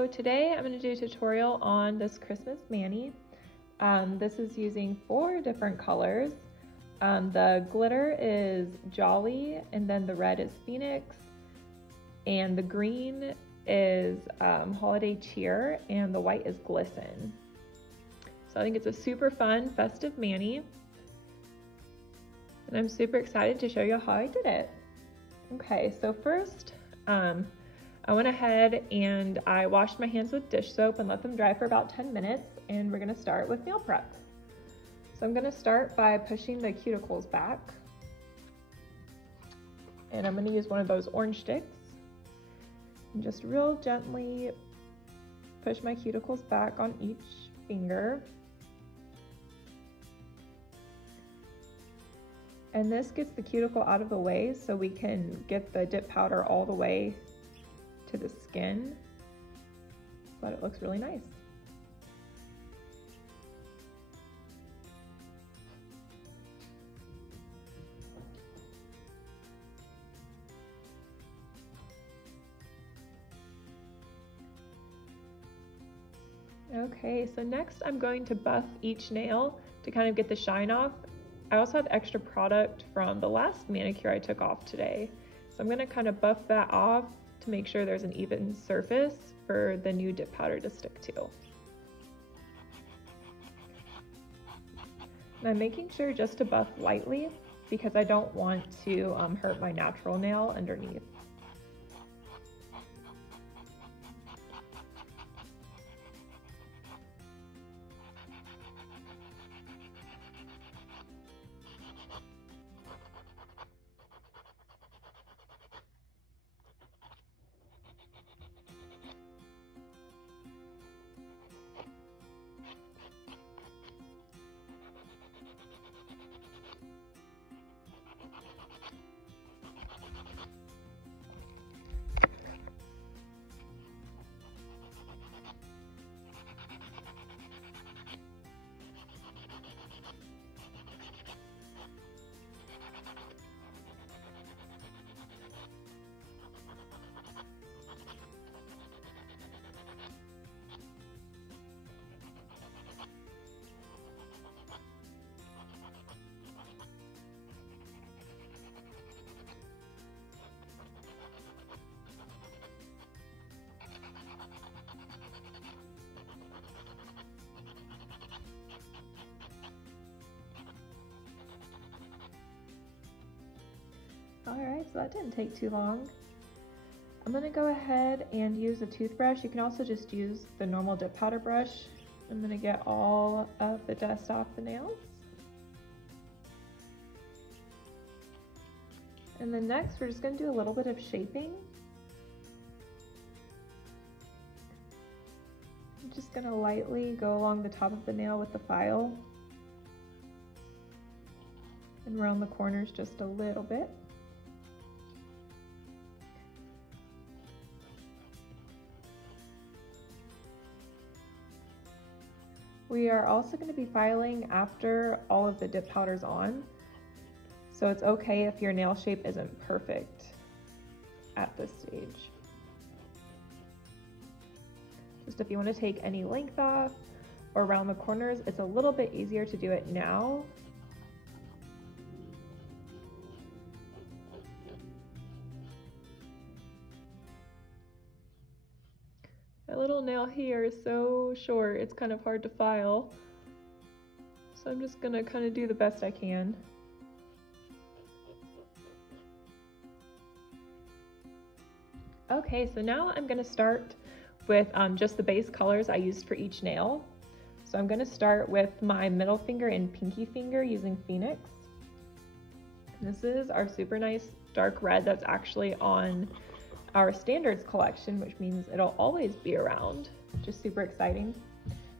So today I'm going to do a tutorial on this Christmas mani. This is using 4 different colors. The glitter is Jolly, and then the red is Pheonix, and the green is Holiday Cheer, and the white is Glisten. So I think it's a super fun, festive mani, and I'm super excited to show you how I did it. Okay, so first, I went ahead and I washed my hands with dish soap and let them dry for about 10 minutes, and we're gonna start with nail prep. So I'm gonna start by pushing the cuticles back, and I'm gonna use one of those orange sticks and just real gently push my cuticles back on each finger. And this gets the cuticle out of the way so we can get the dip powder all the way to the skin, but it looks really nice. Okay, so next I'm going to buff each nail to kind of get the shine off. I also have extra product from the last manicure I took off today, so I'm going to kind of buff that off to make sure there's an even surface for the new dip powder to stick to. And I'm making sure just to buff lightly because I don't want to hurt my natural nail underneath. Alright, so that didn't take too long. I'm going to go ahead and use a toothbrush. You can also just use the normal dip powder brush. I'm going to get all of the dust off the nails. And then next we're just going to do a little bit of shaping. I'm just going to lightly go along the top of the nail with the file and round the corners just a little bit. We are also going to be filing after all of the dip powder's on, so it's okay if your nail shape isn't perfect at this stage. Just if you want to take any length off or around the corners, it's a little bit easier to do it now. That little nail here is so short, it's kind of hard to file. So I'm just gonna kind of do the best I can. Okay, so now I'm gonna start with just the base colors I used for each nail. So I'm gonna start with my middle finger and pinky finger using Pheonix. This is our super nice dark red that's actually on our standards collection, which means it'll always be around, which is super exciting.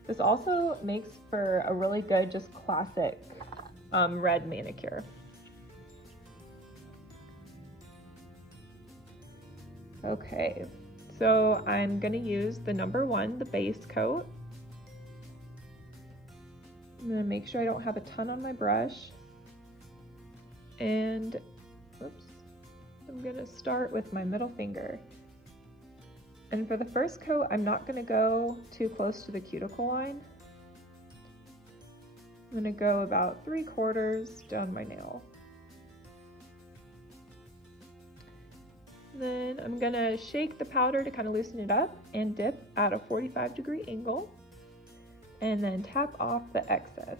This also makes for a really good, just classic red manicure. Okay, so I'm gonna use the number 1, the base coat. I'm gonna make sure I don't have a ton on my brush. And, oops, I'm gonna start with my middle finger. And for the first coat, I'm not going to go too close to the cuticle line. I'm going to go about 3/4 down my nail. Then I'm going to shake the powder to kind of loosen it up and dip at a 45-degree angle, and then tap off the excess.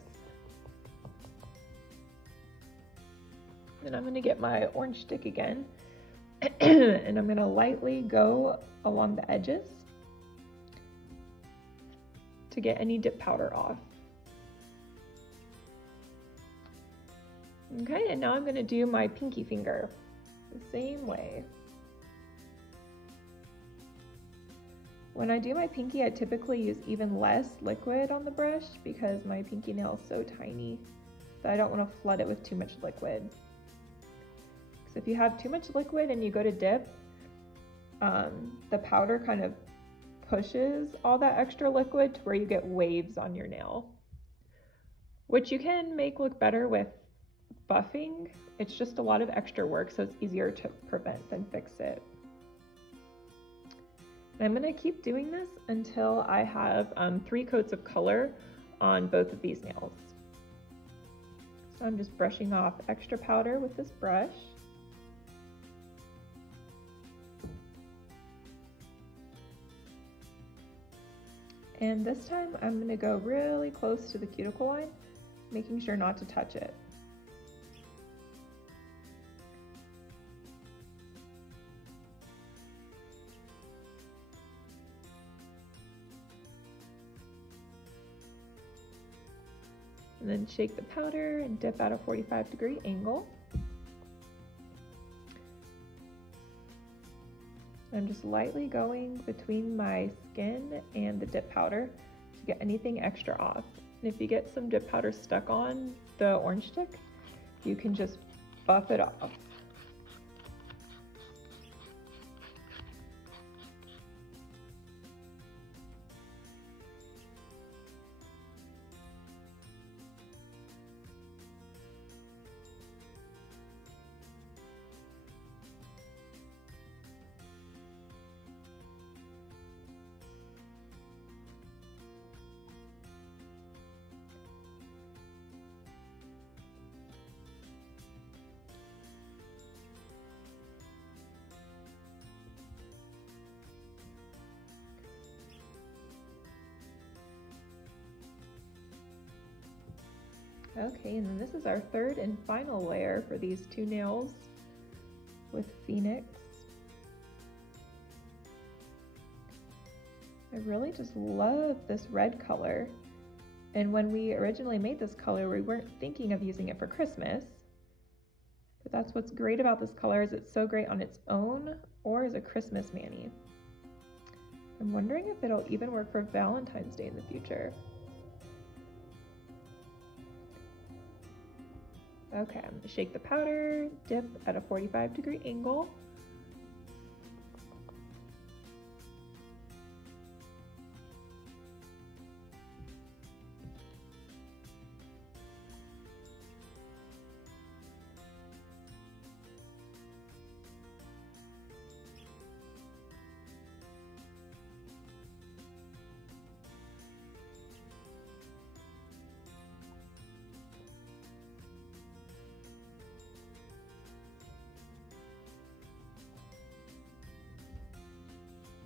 Then I'm going to get my orange stick again, and I'm going to lightly go along the edges to get any dip powder off. Okay, and now I'm going to do my pinky finger the same way. When I do my pinky, I typically use even less liquid on the brush because my pinky nail is so tiny that I don't want to flood it with too much liquid. So if you have too much liquid and you go to dip, the powder kind of pushes all that extra liquid to where you get waves on your nail, which you can make look better with buffing. It's just a lot of extra work, so it's easier to prevent than fix it. And I'm going to keep doing this until I have 3 coats of color on both of these nails. So I'm just brushing off extra powder with this brush. And this time I'm going to go really close to the cuticle line, making sure not to touch it. And then shake the powder and dip at a 45-degree angle. I'm just lightly going between my skin and the dip powder to get anything extra off. And if you get some dip powder stuck on the orange stick, you can just buff it off. Okay, and then this is our third and final layer for these 2 nails with Pheonix. I really just love this red color. And when we originally made this color, we weren't thinking of using it for Christmas. But that's what's great about this color, is it's so great on its own or as a Christmas mani. I'm wondering if it'll even work for Valentine's Day in the future. Okay, I'm going to shake the powder, dip at a 45-degree angle.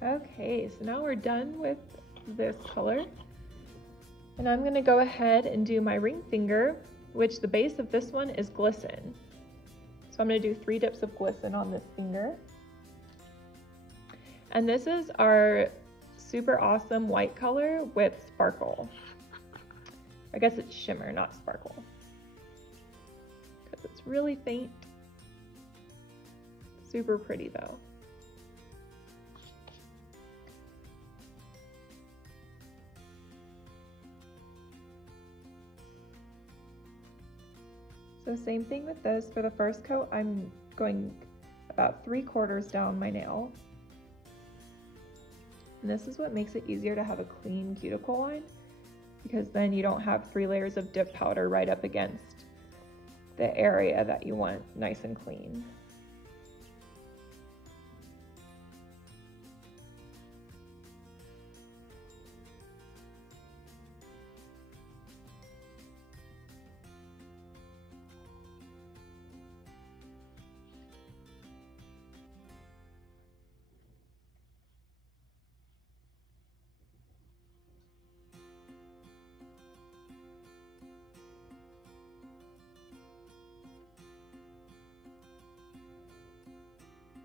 Okay, so now we're done with this color. And I'm going to go ahead and do my ring finger, which the base of this one is Glisten. So I'm going to do 3 dips of Glisten on this finger. And this is our super awesome white color with sparkle. I guess it's shimmer, not sparkle, because it's really faint. Super pretty though. So same thing with this. For the first coat, I'm going about 3/4 down my nail. And this is what makes it easier to have a clean cuticle line, because then you don't have 3 layers of dip powder right up against the area that you want nice and clean.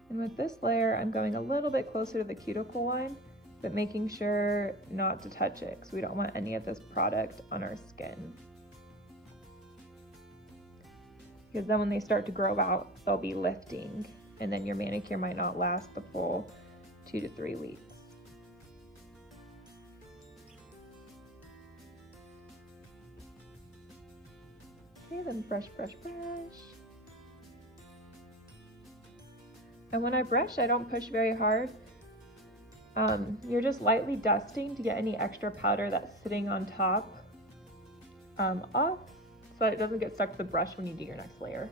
And with this layer, I'm going a little bit closer to the cuticle line, but making sure not to touch it because we don't want any of this product on our skin. Because then when they start to grow out, they'll be lifting, and then your manicure might not last the full 2 to 3 weeks. Okay, then brush, brush, brush. And when I brush, I don't push very hard. You're just lightly dusting to get any extra powder that's sitting on top off, so that it doesn't get stuck to the brush when you do your next layer.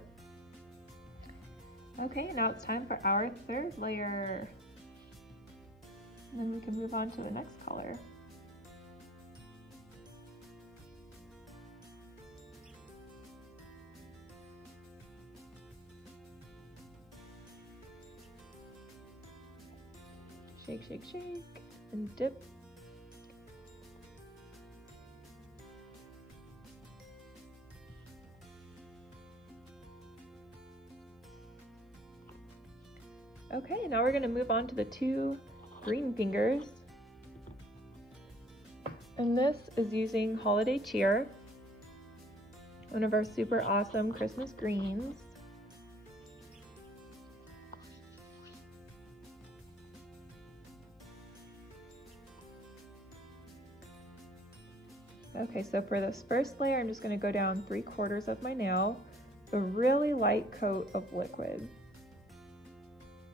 Okay, now it's time for our third layer. And then we can move on to the next color. Shake, shake, shake, and dip. Okay, now we're going to move on to the 2 green fingers. And this is using Holiday Cheer, one of our super awesome Christmas greens. Okay, so for this first layer, I'm just going to go down 3/4 of my nail, a really light coat of liquid.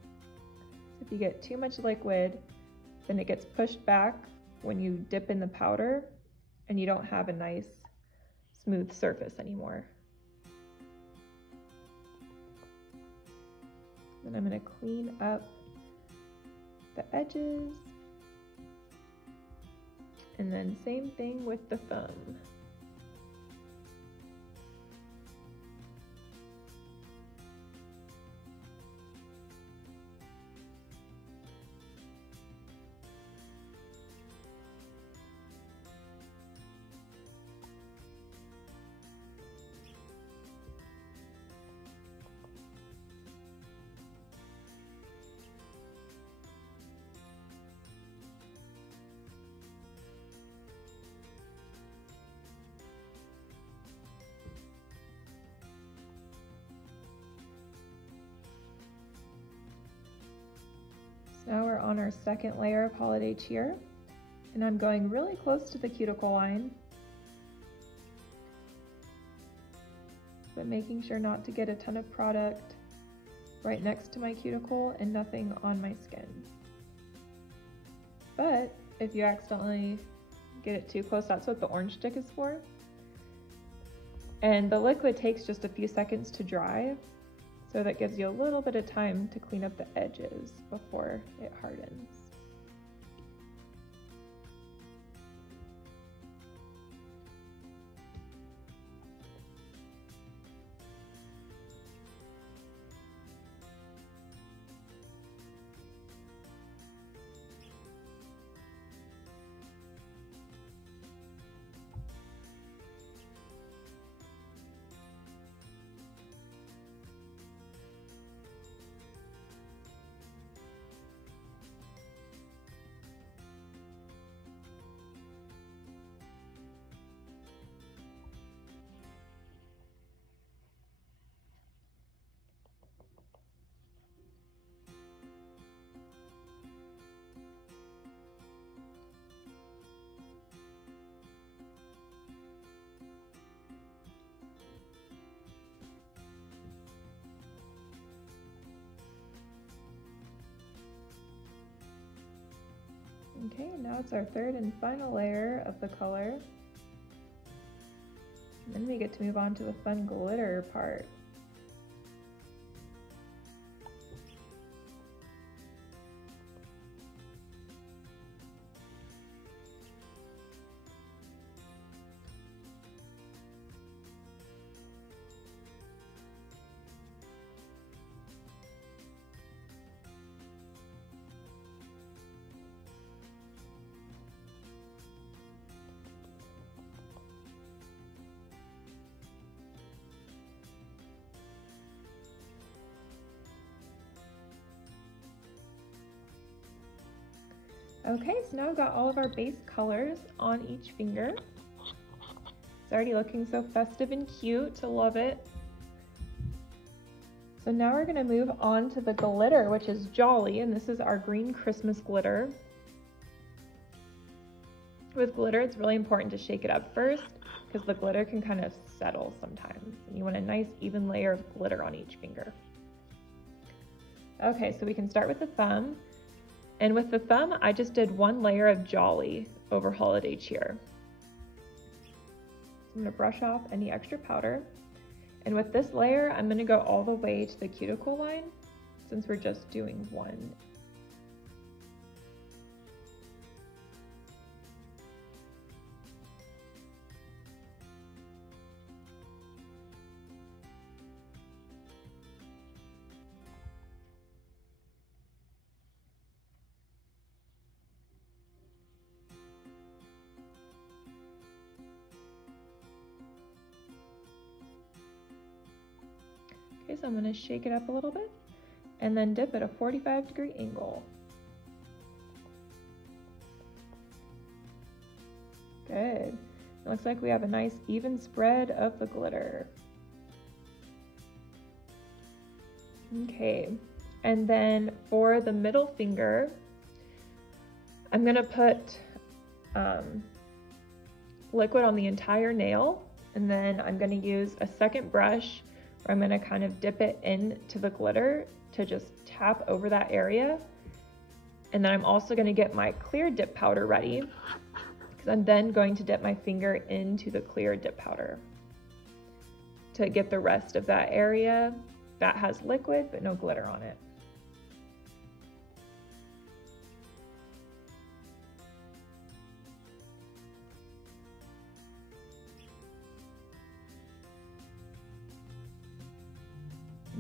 So if you get too much liquid, then it gets pushed back when you dip in the powder and you don't have a nice smooth surface anymore. Then I'm going to clean up the edges. And then same thing with the thumb. Now we're on our second layer of Holiday Cheer, and I'm going really close to the cuticle line, but making sure not to get a ton of product right next to my cuticle and nothing on my skin. But if you accidentally get it too close, that's what the orange stick is for. And the liquid takes just a few seconds to dry, so that gives you a little bit of time to clean up the edges before it hardens. Okay, now it's our third and final layer of the color. And then we get to move on to the fun glitter part. Okay, so now I've got all of our base colors on each finger. It's already looking so festive and cute. I love it. So now we're gonna move on to the glitter, which is Jolly, and this is our green Christmas glitter. With glitter, it's really important to shake it up first because the glitter can kind of settle sometimes. And you want a nice even layer of glitter on each finger. Okay, so we can start with the thumb. And with the thumb, I just did one layer of Jolly over holiday cheer. So I'm gonna brush off any extra powder. And with this layer, I'm gonna go all the way to the cuticle line since we're just doing one. Okay, so I'm going to shake it up a little bit and then dip at a 45-degree angle. Good. It looks like we have a nice even spread of the glitter. Okay, and then for the middle finger, I'm going to put liquid on the entire nail, and then I'm going to use a second brush where I'm going to kind of dip it into the glitter to just tap over that area. And then I'm also going to get my clear dip powder ready because I'm then going to dip my finger into the clear dip powder to get the rest of that area that has liquid but no glitter on it.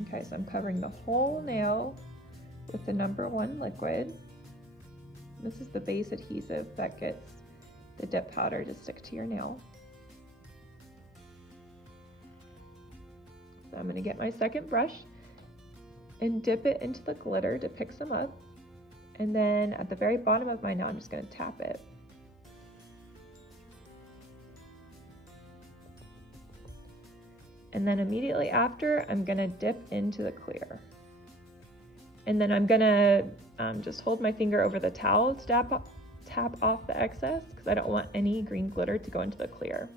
Okay, so I'm covering the whole nail with the #1 liquid. This is the base adhesive that gets the dip powder to stick to your nail. So I'm going to get my second brush and dip it into the glitter to pick some up. And then at the very bottom of my nail, I'm just going to tap it. And then immediately after, I'm gonna dip into the clear. And then I'm gonna just hold my finger over the towel to tap off the excess because I don't want any green glitter to go into the clear.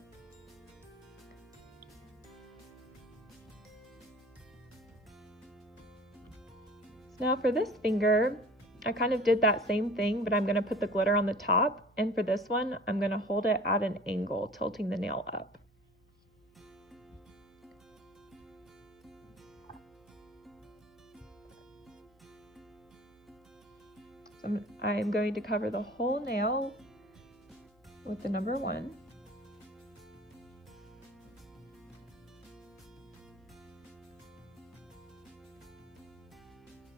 So now for this finger, I kind of did that same thing, but I'm gonna put the glitter on the top. And for this one, I'm gonna hold it at an angle, tilting the nail up. I am going to cover the whole nail with the #1.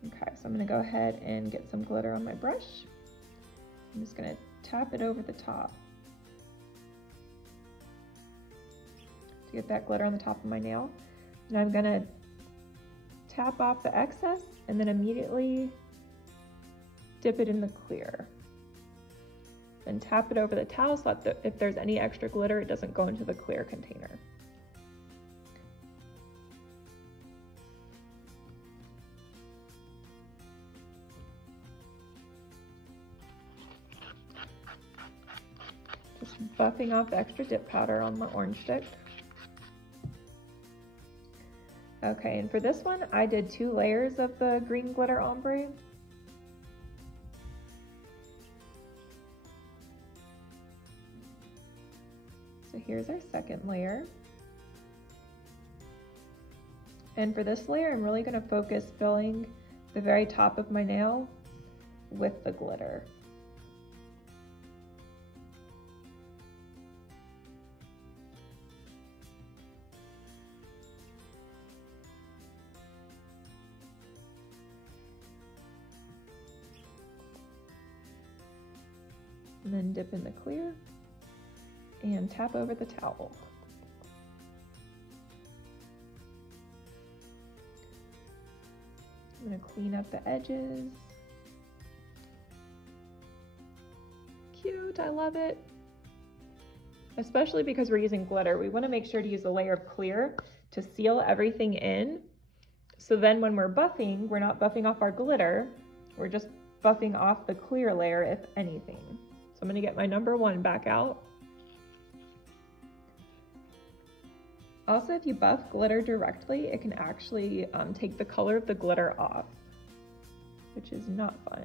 Okay, so I'm going to go ahead and get some glitter on my brush. I'm just going to tap it over the top to get that glitter on the top of my nail. And I'm going to tap off the excess and then immediately dip it in the clear. Then tap it over the towel so that if there's any extra glitter, it doesn't go into the clear container. Just buffing off the extra dip powder on my orange stick. Okay, and for this one, I did 2 layers of the green glitter ombre. So here's our second layer. And for this layer, I'm really going to focus filling the very top of my nail with the glitter. And then dip in the clear and tap over the towel. I'm going to clean up the edges. tint. I love it. Especially because we're using glitter, we want to make sure to use a layer of clear to seal everything in. So then when we're buffing, we're not buffing off our glitter, we're just buffing off the clear layer, if anything. So I'm going to get my number 1 back out. Also, if you buff glitter directly, it can actually take the color of the glitter off, which is not fun.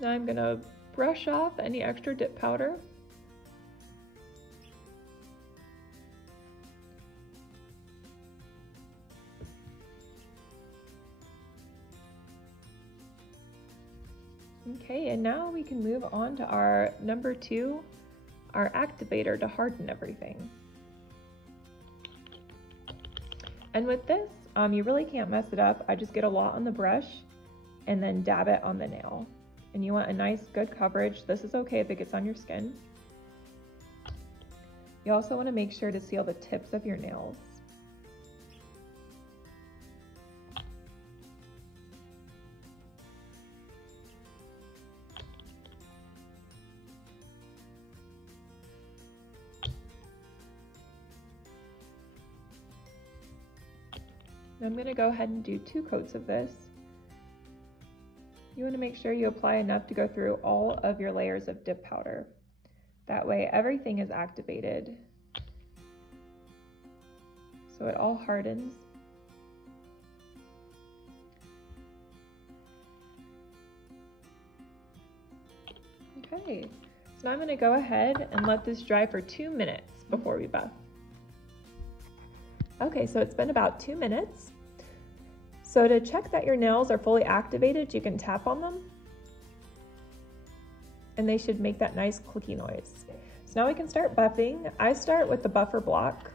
Now I'm going to brush off any extra dip powder. Okay, and now we can move on to our number 2, our activator to harden everything. And with this, you really can't mess it up. I just get a lot on the brush and then dab it on the nail. And you want a nice, good coverage. This is okay if it gets on your skin. You also want to make sure to seal the tips of your nails. I'm going to go ahead and do 2 coats of this. You want to make sure you apply enough to go through all of your layers of dip powder. That way everything is activated, so it all hardens. Okay, so now I'm going to go ahead and let this dry for 2 minutes before we buff. Okay, so it's been about 2 minutes. So to check that your nails are fully activated, you can tap on them and they should make that nice clicky noise. So now we can start buffing. I start with the buffer block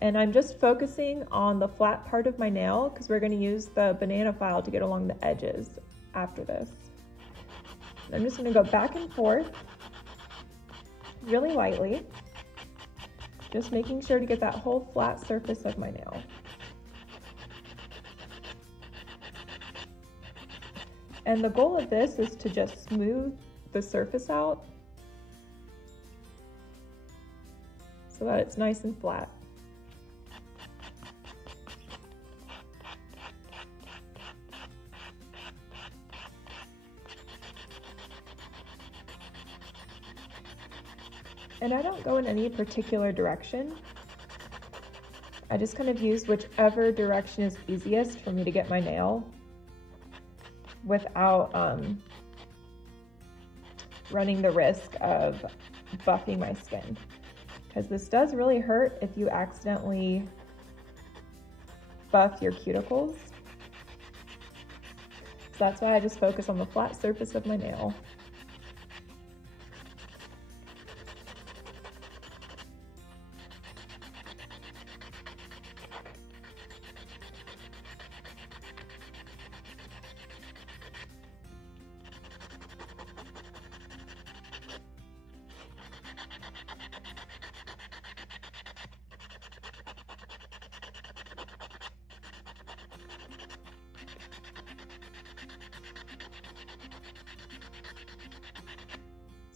and I'm just focusing on the flat part of my nail because we're going to use the banana file to get along the edges after this. I'm just going to go back and forth really lightly, just making sure to get that whole flat surface of my nail. And the goal of this is to just smooth the surface out so that it's nice and flat. And I don't go in any particular direction. I just kind of use whichever direction is easiest for me to get my nail without running the risk of buffing my skin. Because this does really hurt if you accidentally buff your cuticles. So that's why I just focus on the flat surface of my nail.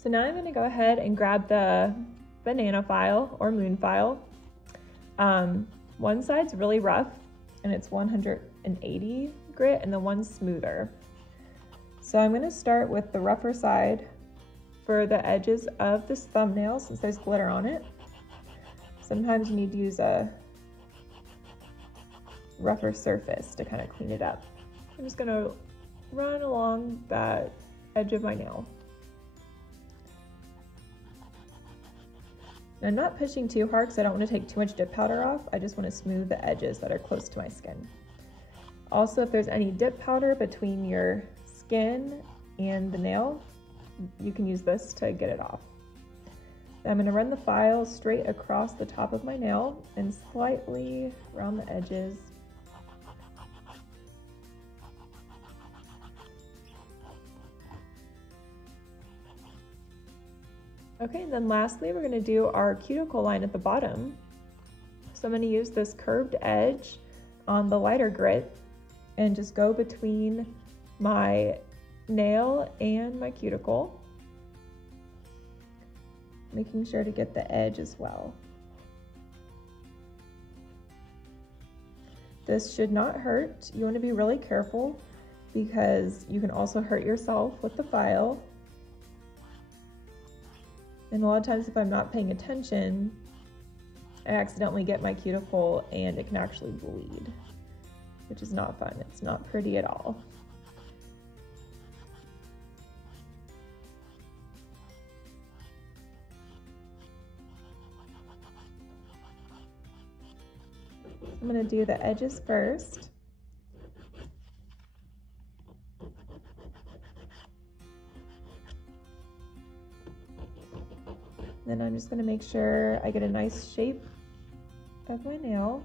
So now I'm going to go ahead and grab the banana file or moon file. One side's really rough and it's 180 grit and the one's smoother. So I'm going to start with the rougher side for the edges of this thumbnail since there's glitter on it. Sometimes you need to use a rougher surface to kind of clean it up. I'm just going to run along that edge of my nail. And I'm not pushing too hard because I don't want to take too much dip powder off. I just want to smooth the edges that are close to my skin. Also, if there's any dip powder between your skin and the nail, you can use this to get it off. Then I'm going to run the file straight across the top of my nail and slightly around the edges. Okay, and then lastly, we're going to do our cuticle line at the bottom. So I'm going to use this curved edge on the lighter grit and just go between my nail and my cuticle, making sure to get the edge as well. This should not hurt. You want to be really careful because you can also hurt yourself with the file. And a lot of times if I'm not paying attention, I accidentally get my cuticle and it can actually bleed, which is not fun. It's not pretty at all. I'm going to do the edges first. Then I'm just going to make sure I get a nice shape of my nail.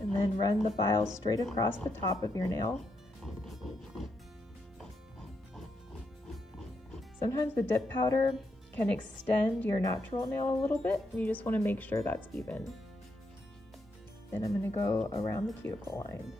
And then run the file straight across the top of your nail. Sometimes the dip powder can extend your natural nail a little bit, and you just want to make sure that's even. Then I'm going to go around the cuticle line.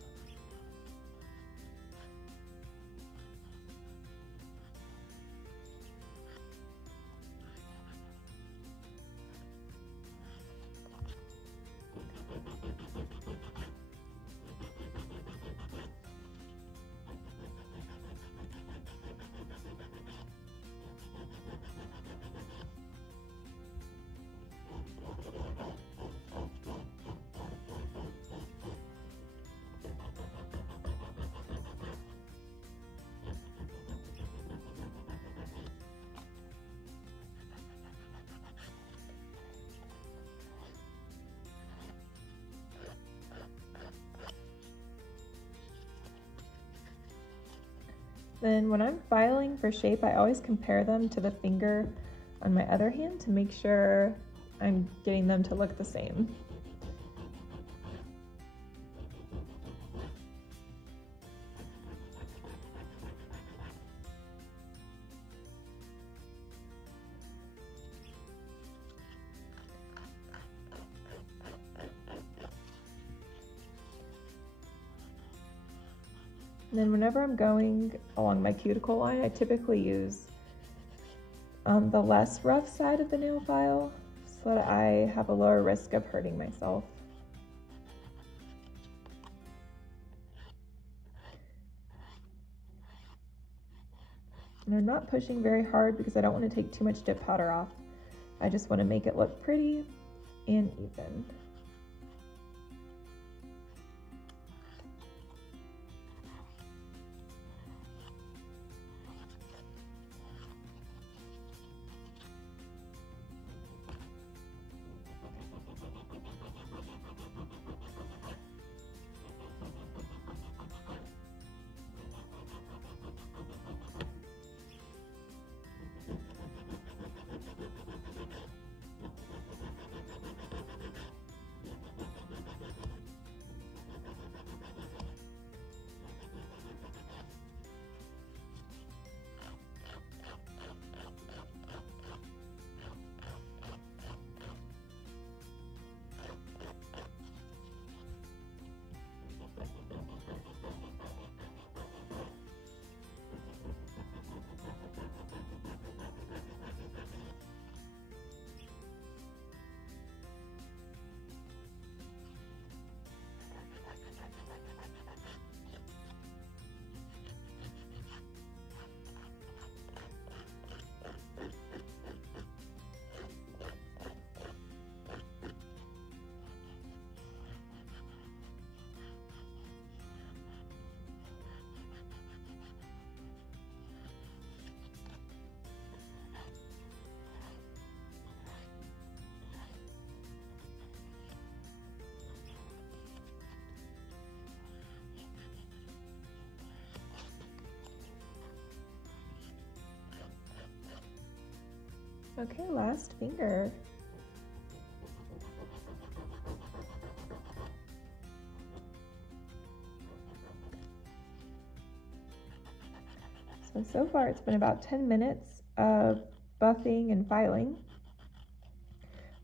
Then when I'm filing for shape, I always compare them to the finger on my other hand to make sure I'm getting them to look the same. And then whenever I'm going along my cuticle line, I typically use the less rough side of the nail file so that I have a lower risk of hurting myself. And I'm not pushing very hard because I don't want to take too much dip powder off. I just want to make it look pretty and even. Okay, last finger. So far it's been about 10 minutes of buffing and filing,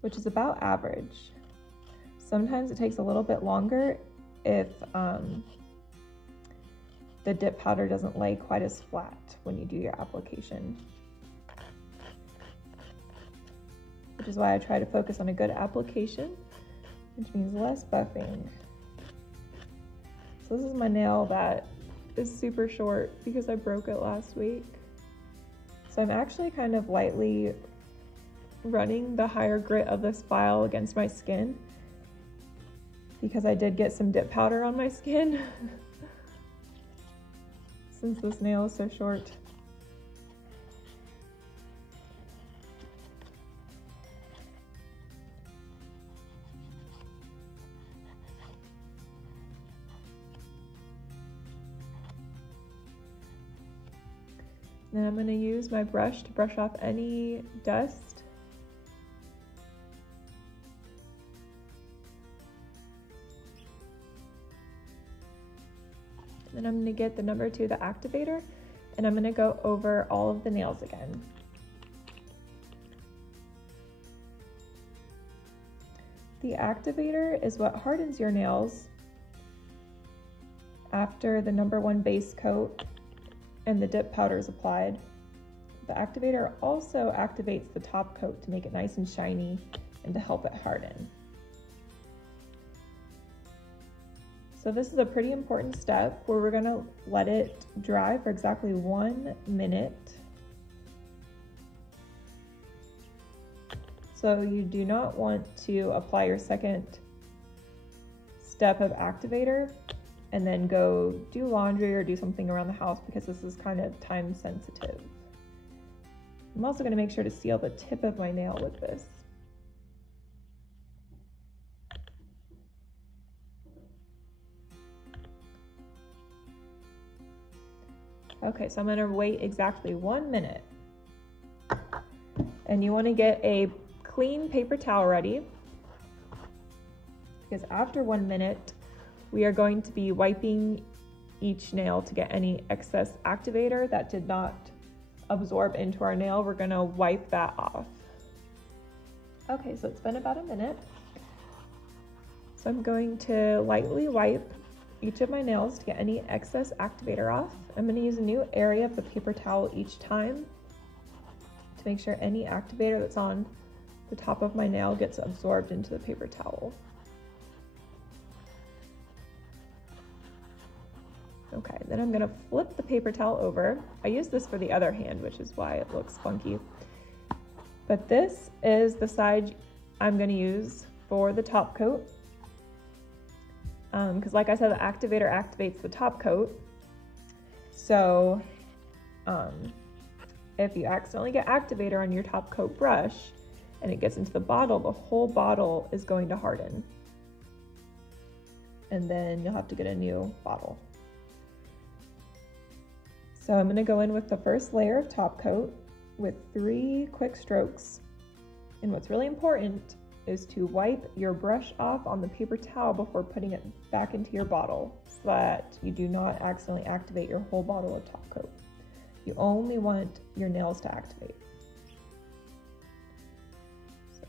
which is about average. Sometimes it takes a little bit longer if the dip powder doesn't lay quite as flat when you do your application. Which is why I try to focus on a good application, which means less buffing. So this is my nail that is super short because I broke it last week. So I'm actually kind of lightly running the higher grit of this file against my skin because I did get some dip powder on my skin since this nail is so short. Then I'm going to use my brush to brush off any dust. Then I'm going to get the number 2, the activator, and I'm going to go over all of the nails again. The activator is what hardens your nails after the number 1 base coat and the dip powder is applied. The activator also activates the top coat to make it nice and shiny and to help it harden. So this is a pretty important step where we're going to let it dry for exactly 1 minute. So you do not want to apply your second step of activator and then go do laundry or do something around the house because this is kind of time sensitive. I'm also going to make sure to seal the tip of my nail with this. Okay, so I'm going to wait exactly 1 minute. And you want to get a clean paper towel ready because after 1 minute, we are going to be wiping each nail to get any excess activator that did not absorb into our nail. We're going to wipe that off. Okay, so it's been about a minute. So I'm going to lightly wipe each of my nails to get any excess activator off. I'm going to use a new area of the paper towel each time to make sure any activator that's on the top of my nail gets absorbed into the paper towel. Okay, then I'm gonna flip the paper towel over. I use this for the other hand, which is why it looks funky. But this is the side I'm gonna use for the top coat. Because like I said, the activator activates the top coat. So if you accidentally get activator on your top coat brush and it gets into the bottle, the whole bottle is going to harden. And then you'll have to get a new bottle. So I'm going to go in with the first layer of top coat with 3 quick strokes. And what's really important is to wipe your brush off on the paper towel before putting it back into your bottle so that you do not accidentally activate your whole bottle of top coat. You only want your nails to activate. So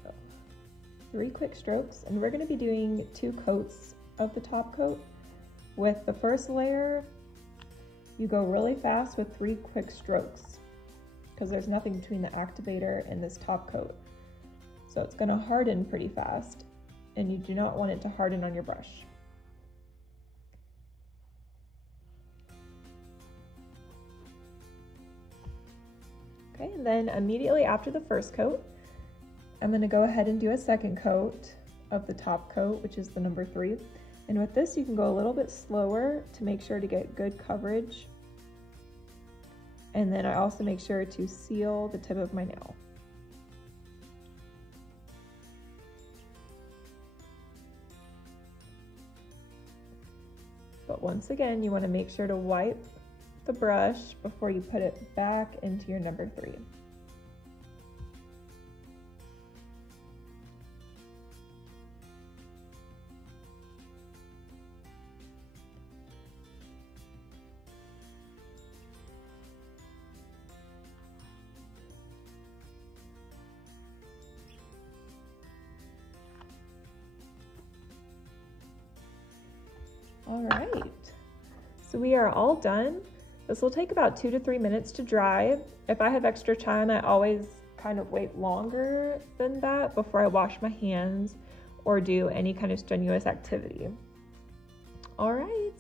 3 quick strokes, and we're going to be doing 2 coats of the top coat. With the first layer, you go really fast with 3 quick strokes because there's nothing between the activator and this top coat. So it's going to harden pretty fast, and you do not want it to harden on your brush. Okay, and then immediately after the first coat, I'm going to go ahead and do a second coat of the top coat, which is the number 3. And with this, you can go a little bit slower to make sure to get good coverage. And then I also make sure to seal the tip of my nail. But once again, you want to make sure to wipe the brush before you put it back into your number 3. All right, so we are all done. This will take about 2 to 3 minutes to dry. If I have extra time, I always kind of wait longer than that before I wash my hands or do any kind of strenuous activity. All right,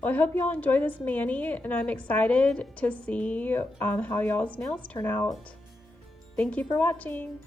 well, I hope y'all enjoy this mani, and I'm excited to see how y'all's nails turn out. Thank you for watching.